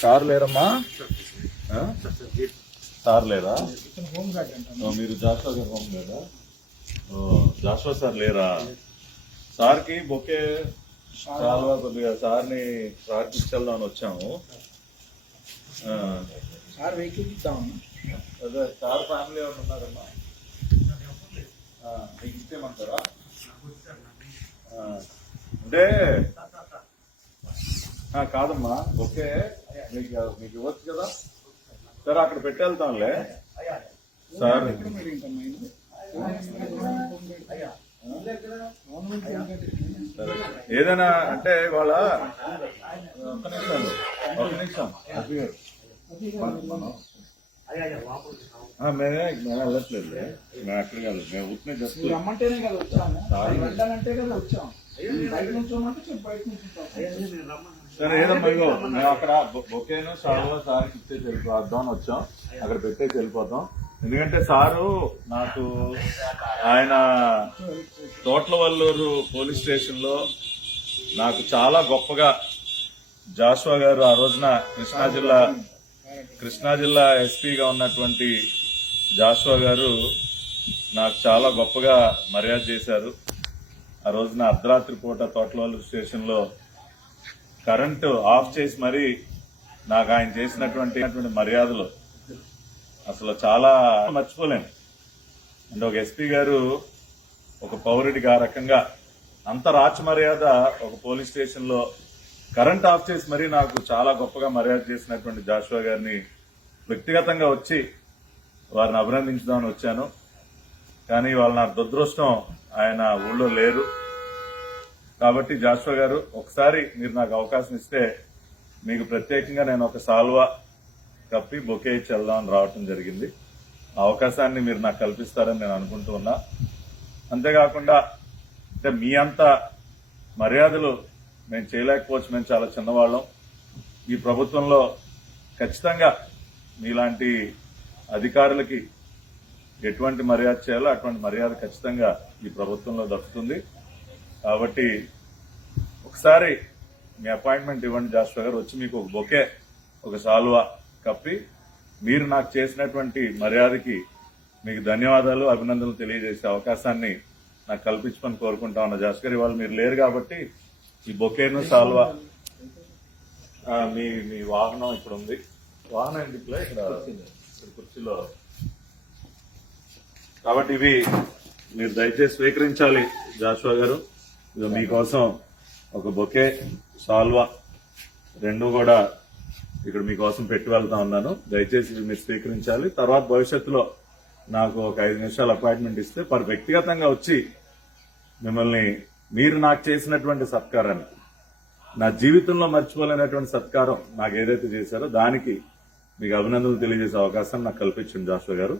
Sir లేరమ్మా? Sir లేరా? మీరు జాషువా గారు హోమ్ లేదా? జాషువా సార్ లేరా? సార్కి బొకే చాలా కొద్దిగా సార్కి ఇచ్చేద్దామని వచ్చాము. సార్ వెహికల్ ఇద్దామన్నా. అదే సార్ ఫ్యామిలీ ఎవరు ఉన్నారమ్మా? మీకు ఇచ్చేయమంటారా? అంటే కాదమ్మా, ఓకే మీకు ఇవ్వచ్చు కదా. సరే అక్కడ పెట్టేళ్తాంలే సార్. ఏదైనా అంటే వాళ్ళ ఒక నిమిషం మేమే వెళ్ళట్లేదు, మేము ఎక్కడ కాదు, మేము ఉట్టినే జస్ట్ రమ్మంటేనే కదా వచ్చాము, వెళ్ళాలంటే కదా వచ్చాము. సరే ఏదమ్మా, ఇగో మేము అక్కడ బొకేను సార్లో సార్కి ఇచ్చేసి వెళ్ళిపోద్దాం అని వచ్చాం. అక్కడ పెట్టేసి వెళ్ళిపోతాం. ఎందుకంటే సారు నాకు ఆయన తోట్లవల్లూరు పోలీస్ స్టేషన్ లో నాకు చాలా గొప్పగా జాషువా గారు ఆ రోజున కృష్ణా జిల్లా ఎస్పీగా ఉన్నటువంటి జాషువా గారు నాకు చాలా గొప్పగా మర్యాద చేశారు. ఆ రోజున అర్ధరాత్రి పూట తోట్లవల్లూరు స్టేషన్ లో కరెంటు ఆఫ్ చేసి మరీ నాకు ఆయన చేసినటువంటి మర్యాదలు అసలు చాలా మర్చిపోలేను. అంటే ఒక ఎస్పీ గారు ఒక పౌరుడికి ఆ రకంగా అంత రాచ మర్యాద ఒక పోలీస్ స్టేషన్ లో కరెంట్ ఆఫ్ చేసి మరీ నాకు చాలా గొప్పగా మర్యాద చేసినటువంటి జాషువా గారిని వ్యక్తిగతంగా వచ్చి వారిని అభినందించుదామని వచ్చాను. కానీ వాళ్ళ నా దురదృష్టం, ఆయన ఊళ్ళో లేరు. కాబట్టి జాషువా గారు ఒకసారి మీరు నాకు అవకాశం ఇస్తే మీకు ప్రత్యేకంగా నేను ఒక సాల్వా కప్పి బొకే ఇచ్చి వెళ్దామని రావటం జరిగింది. ఆ అవకాశాన్ని మీరు నాకు కల్పిస్తారని నేను అనుకుంటూ ఉన్నా. అంతేకాకుండా అంటే మీ అంత మర్యాదలు మేము చేయలేకపోవచ్చు, మేము చాలా చిన్నవాళ్ళం. ఈ ప్రభుత్వంలో ఖచ్చితంగా మీలాంటి అధికారులకి ఎటువంటి మర్యాద చేయాలో అటువంటి మర్యాద ఖచ్చితంగా ఈ ప్రభుత్వంలో దక్కుతుంది. కాబట్టి ఒకసారి మీ అపాయింట్మెంట్ ఇవ్వండి జాషువా గారు, వచ్చి మీకు ఒక బొకే ఒక సాల్వా కప్పి మీరు నాకు చేసినటువంటి మర్యాదకి మీకు ధన్యవాదాలు అభినందనలు తెలియజేసే అవకాశాన్ని నాకు కల్పించమని కోరుకుంటా ఉన్నా. జాషువా గారు ఇవాళ మీరు లేరు కాబట్టి ఈ బొకేను సాల్వా మీ వాహనం ఇక్కడ ఉంది. వాహనం ఎందుకులే ఇక్కడ కుర్చీలో. కాబట్టి ఇవి మీరు దయచేసి స్వీకరించాలి జాషువా గారు. మీకోసం ఒక బొకే సాల్వా రెండు కూడా ఇక్కడ మీకోసం పెట్టి వెళ్తా ఉన్నాను. దయచేసి మీరు స్వీకరించాలి. తర్వాత భవిష్యత్తులో నాకు ఒక 5 నిమిషాలు అపాయింట్మెంట్ ఇస్తే వ్యక్తిగతంగా వచ్చి మిమ్మల్ని మీరు నాకు చేసినటువంటి సత్కారాన్ని, నా జీవితంలో మర్చిపోలేనటువంటి సత్కారం నాకు ఏదైతే చేశారో దానికి మీకు అభినందనలు తెలియజేసే అవకాశం నాకు కల్పించండి జాషువా గారు.